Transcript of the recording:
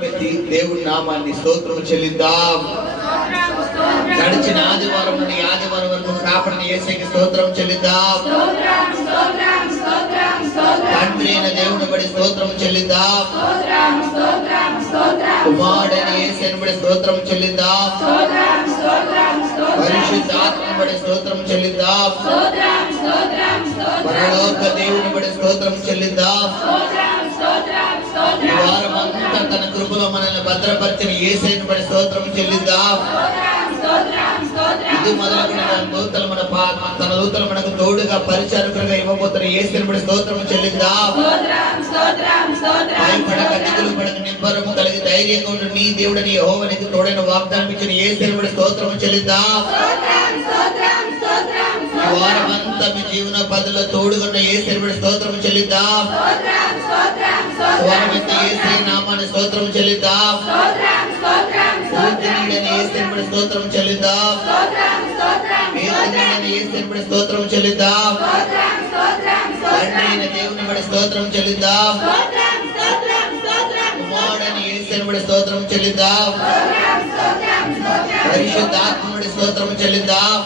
దేవుడి నామాన్ని స్తోత్రం చెల్లిద్దాం. గడిచిన ఆదివారం నుండి ఆదివారం వరకు కాపాడిన యేసుకి స్తోత్రం చెల్లిద్దాం. తండ్రి అయిన దేవుని బడి స్తోత్రం చెల్లిద్దాం. కుమారుడైన యేసుని బడి స్తోత్రం చెల్లిద్దాం. పరిశుద్ధాత్మ బడి స్తోత్రం చెల్లిద్దాం. పరలోక దేవుని బడి స్తోత్రం చెల్లిద్దాం. ఈ వారమంతా తన కృపలో మనల్ని భద్రపరిచిన యేసుని బడి స్తోత్రం చెల్లిద్దాం. ఇది మొదలుకొని తన దూతలు మనకు తోడుగా పరిచారకులుగా ఇవ్వబోతున్న యేసుని బడి స్తోత్రం చెల్లిద్దాం. భయపడక దిగులు పడక నిబ్బరము కలిగి ధైర్యంగా ఉండి నీ దేవుడని యెహోవా నీకు తోడైన వాగ్దానం ఇచ్చిన యేసుని బడి స్తోత్రం చెల్లిద్దాం. ఈ వారమంతా మీ జీవన పదలో తోడుగున్న యేసుని బడి స్తోత్రం చెల్లిద్దాం. యేసే నామాన్ని స్తోత్రం చెల్లిద్దాం. యేసుని బడి స్తోత్రం చెల్లిద్దాం. యేసుని బడి స్తోత్రం చెల్లిద్దాం. తండ్రి అయిన దేవుని బడి స్తోత్రం చెల్లిద్దాం. కుమారుడైన యేసుని బడి స్తోత్రం చెల్లిద్దాం. పరిశుద్ధాత్మ బడి స్తోత్రం చెల్లిద్దాం.